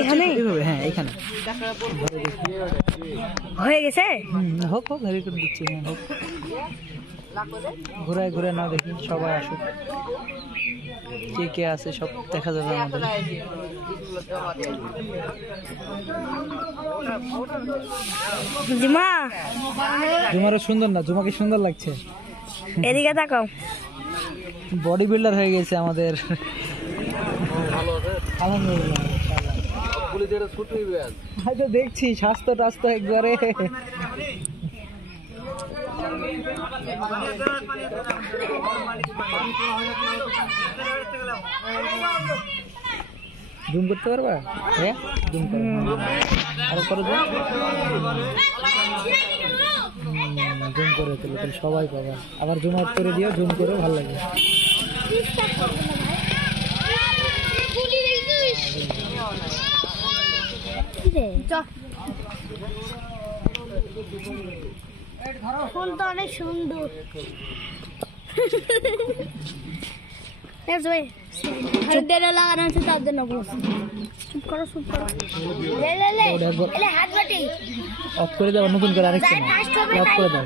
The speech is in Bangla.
এখানে হ্যাঁ এখানে হয়ে গেছে। হোক হোক হেভি করে দিচ্ছি। হ্যাঁ হোক, ঘুরায় ঘুরে না দেখি, সবাই আসুক, কে কে আছে সব দেখা যাবে আমাদের। জুমা জুমারও সুন্দর না, জুমাকে সুন্দর লাগছে। এদিকে তাকাও, বডি বিল্ডার হয়ে গেছে আমাদের। আলহামদুলিল্লাহ, হয়তো দেখছি স্বাস্থ্য টাস্থ্য একবারে। জুম করতে পারবা? হ্যাঁ জুম করো, আরো করো, জুম করে তুলো, তাহলে সবাই পাবা। আবার জুম আউট করে দিও, জুম করে ভালো লাগে। ফুলটা অনেক সুন্দর। লাগানো আছে তার জন্য চুপ করো, চুপ করো। অফ করে দাও, নতুন করে আরেকটা অফ করে দাও।